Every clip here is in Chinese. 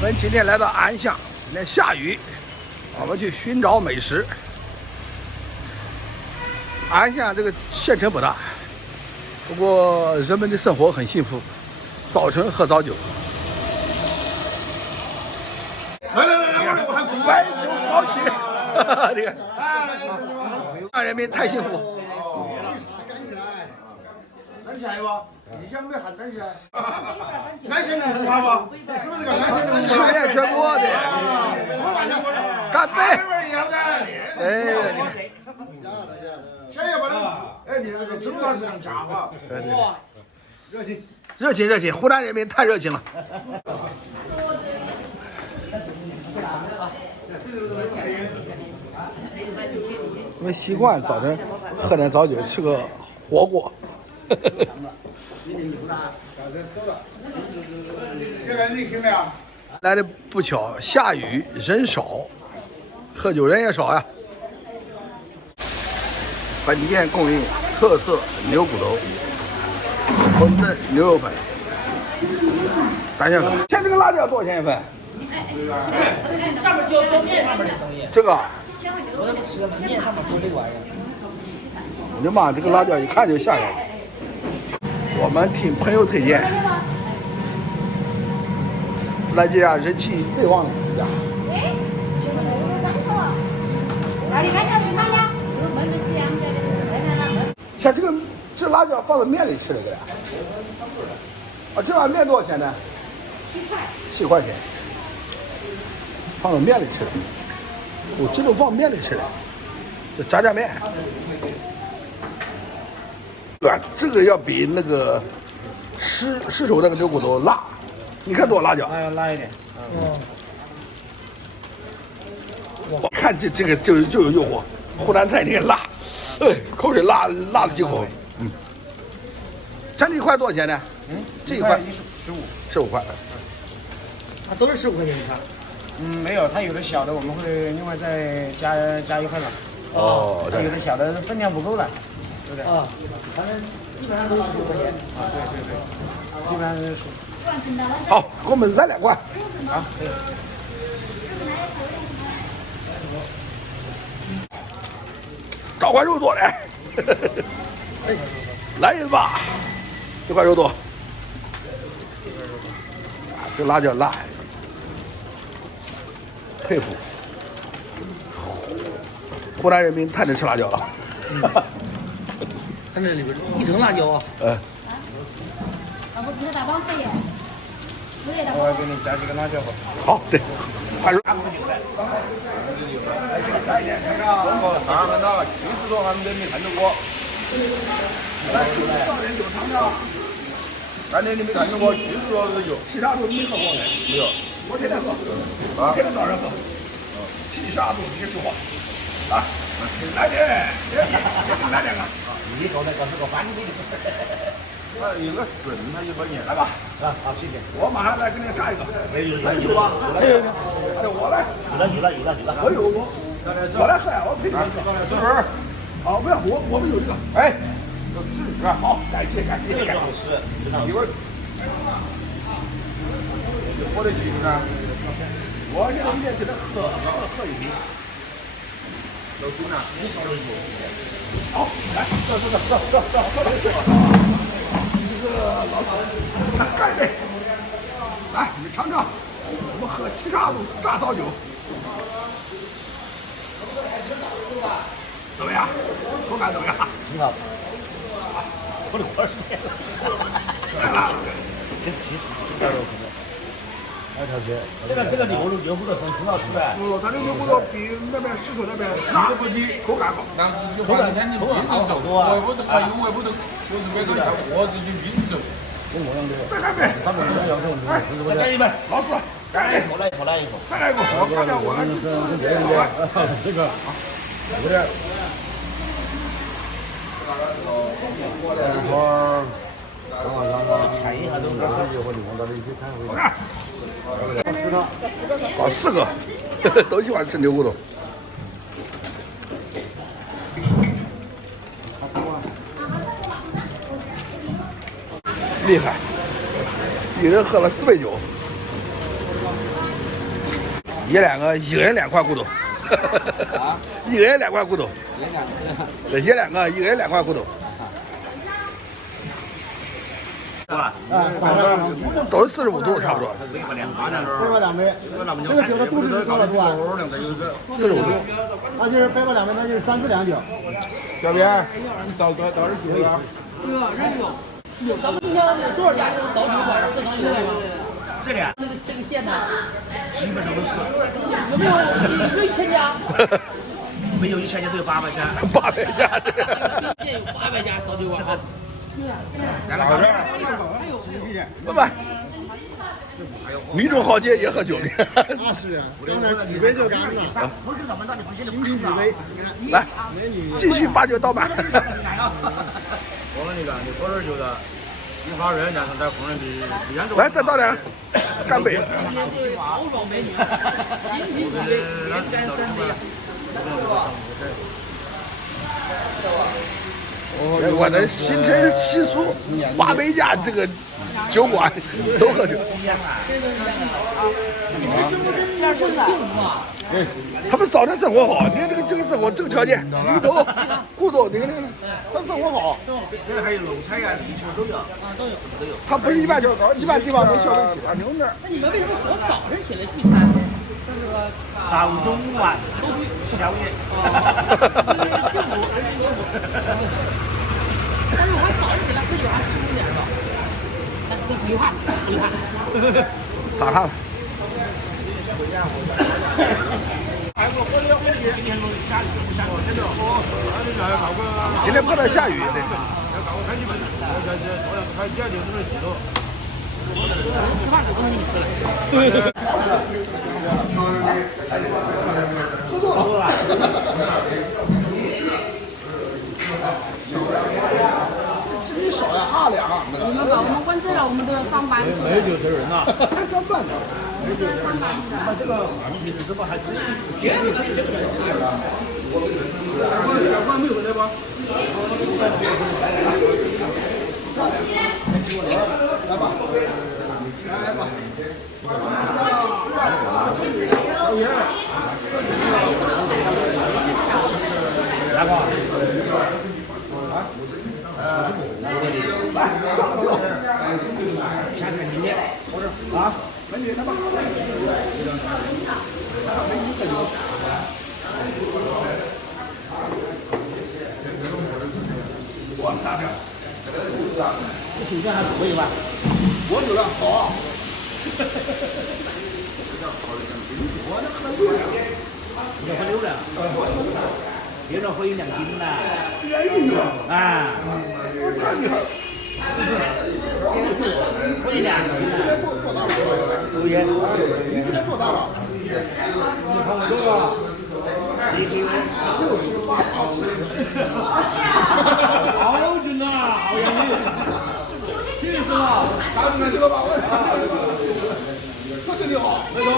们今天来到安乡，今天下雨，我们去寻找美食。安乡这个县城不大，不过人们的生活很幸福，早晨喝早酒。来，我还白酒高起，这个，让人民太幸福。站起来吧！你想没喊站起来？安县人文化不？是不是个安县人文化？吃遍全国的，干杯！哎，想要把那哎，你这个中华市场家化，哇，热情，热情！湖南人民太热情了。我们习惯早晨喝点早酒，吃个火锅。来的不巧，下雨人少，喝酒人也少呀。本店供应特色牛骨头、馄饨、牛肉粉，3项粉。现在这个辣椒多少钱一份？上面就做面上面的东西。这个。我都不吃了，面上面做这个玩意儿。我的妈，这个辣椒一看就吓人。我们听朋友推荐，来这家人气最旺的一家。像这辣椒放到面里吃的，这俩。啊，这碗面多少钱呢？7块钱。放到面里吃的。我这都放面里吃的，这炸酱面。对吧？这个要比那个失手那个牛骨头辣，你看多辣椒？那要辣一点。我看这个就有诱惑，湖南菜那个辣，口水辣了几口。像这一块多少钱呢？这一块15块。它都是15块钱一块。没有，它有的小的我们会另外再加1块吧。哦，它有的小的分量不够了。对不对？啊，反正基本上都是15块钱。啊，对，基本上是。好，给我们来2罐。好，可以。找块肉多的，来一个吧，这块肉多。啊，这辣椒辣，佩服。湖南人民太能吃辣椒了。看这里边一层辣椒啊。我给你加几个辣椒吧。好，对，快入。中国大门了，70多行人没看到过。3年你没看到过，70多是有，其他都没喝过的。没有。我天天喝，天天早上喝。70度别说话。啊，来点，来2个。你搞那个是个翻的。有个准，他100年。来吧，好，谢谢。我马上来给你炸一个。有吧？有。我来。有。我来喝呀，我陪你喝。是不是？好，不要我们有这个。哎，是吧？好，感谢。这个好吃，一会儿。我的酒呢？我现在一天只能喝一瓶。老酒呢？你少了一口。好，来，这老师，干一杯！来，你尝尝，我们喝70度炸早酒，怎么样？口感怎么样？挺好。我的锅儿太辣了。跟其实挺好的。2条街，这个牛骨头很好吃的。哦，它这牛骨头比那边石头那边辣，口感好。口感好好多啊！我是为了看我这就运走。跟我一样的。再干杯！再干一杯。老师，干杯！来一口。再来一口！我看看我这个有点。看一下都是我看。搞4个，都喜欢吃牛骨头。厉害，一人喝了4杯酒。爷两个一个人2块骨头，一个人2块骨头，爷两个一个人2块骨头，都是45度差不多。120枚，这个酒的度数是多少度啊？45度。那就是120枚，那就是3、4两酒。小编，你倒点酒啊。对啊，人有。咱们今天多少家早酒馆喝糖酒的吗？这里啊，这个县呢，基本上都是。有没有1000家？没有1000家，都有800家。800家。县有800家早酒馆啊。老板，民众好街也喝酒呢。那是啊，刚才举杯就干了。频频举杯，来，继续把酒倒满。我们那个你喝点酒的，一发热加上在后面的，来再倒点，干杯！豪爽美女，频频举杯，连干3杯。我的形成习俗，800家这个酒馆都喝酒。你们生活真的是幸福啊！他们早晨生活好，你看这个生活这个条件，鱼头、骨头，这个，他生活好。这还有卤菜呀、米球都有。都有。他不是一般地方都消费起来，牛那。那你们为什么喜欢早晨起来聚餐呢？就是说早中晚都聚宵夜。幸福，但是我还早上起来喝酒还舒服点吧。流汗。打汗了。今天不能下雨，对。吃饭都给你吃了。这少呀2两。我们关这了，我们都要上班去。没有酒人呐，还上班呢。我们都要上班去的。这个环评是不是还真？还没有来吧？来吧。来吧。来，炸掉。啊，美女，来吧。我炸掉。这酒量还可以吧？我酒量好。我这喝6两。你喝6两。别人喝1两斤呐。啊。我太厉害了。喝1两斤呐。抽烟。你这多大了？你看我这个。好准啊！好洋气。气死了！打进去了吧？可是你好，那个，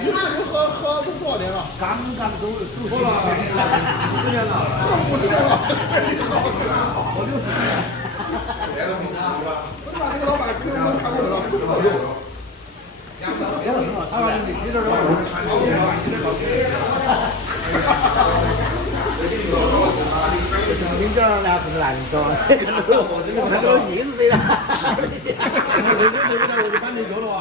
你这喝都多少年了？刚都多了50年了，50年了，我60年。我把这个老板给我们看过了，不好用。您这儿俩不是难受，我都心死了。我就赶紧走了啊。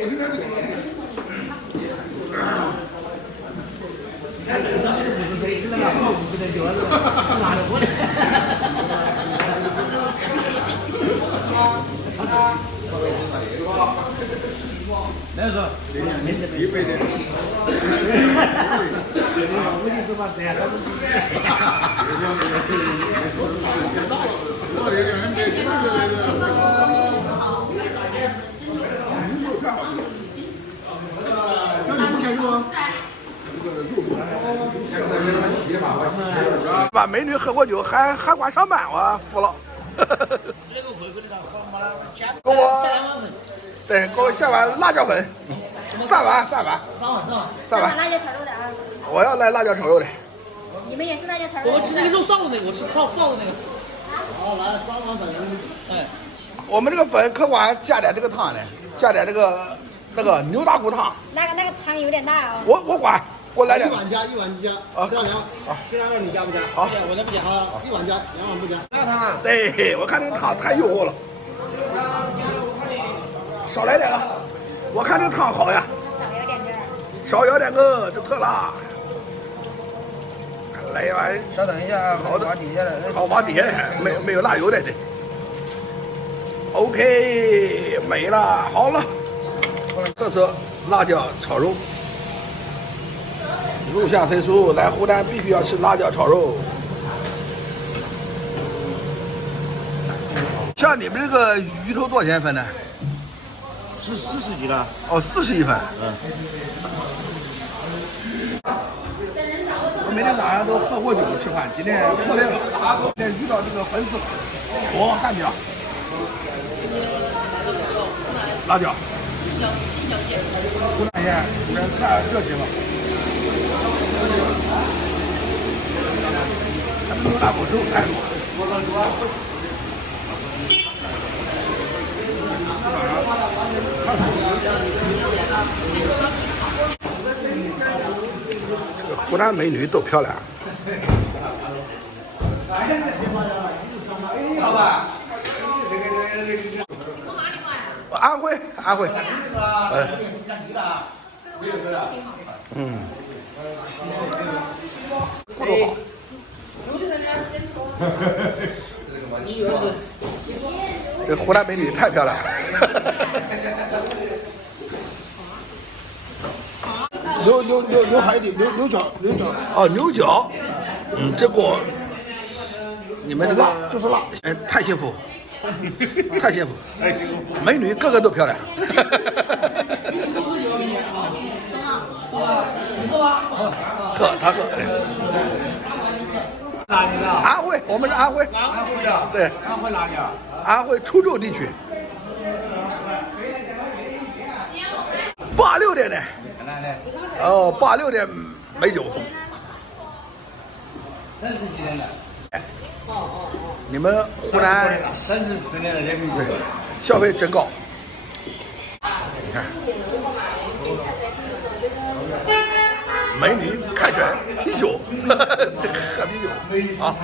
50年不行。那时候没事1倍的。把美女喝过酒还管上班，我服了。给我，对，给我下碗辣椒粉，3碗。3碗辣椒炒肉的啊。我要来辣椒炒肉的。你们也是辣椒炒肉？我吃那个肉臊的那个，我吃臊的那个。啊？好，来3碗粉。哎，我们这个粉可管加点这个汤呢，加点这个那个牛大骨汤。那个汤有点大哦。我管，给我来点。1碗加，1碗你加。啊，这样量。好，这样你加不加？好，我这不加。好，1碗加，2碗不加。那汤啊？对，我看这个汤太诱惑了。少来点啊！我看这个汤好呀。少舀点个，就特辣。来一碗，稍等一下，好的，把底下的好把底下的没有辣油的对。OK， 没了，好了。特色辣椒炒肉。入乡随俗，来湖南必须要吃辣椒炒肉。像你们这个鱼头多少钱一份呢？是40几的。哦，40一份。我每天早上都喝过酒吃饭，今天喝累了，今天遇到这个粉丝，我干掉。辣椒。湖南县，看热情了。还没有大锅粥，哎。这个湖南美女都漂亮。好吧。安徽，安徽。嗯。过得好。这湖南美女太漂亮了。牛海底牛角。哦，牛角。这锅你们这个就是辣。太幸福，太幸福，美女个个都漂亮。喝，他喝。哪里的？安徽，我们是安徽。安徽的。对。安徽哪里啊？安徽滁州地区。86年的。哦，86年美酒。30几年的。你们湖南34年的人民币。消费真高。你看。美女开卷啤酒，喝啤酒啊。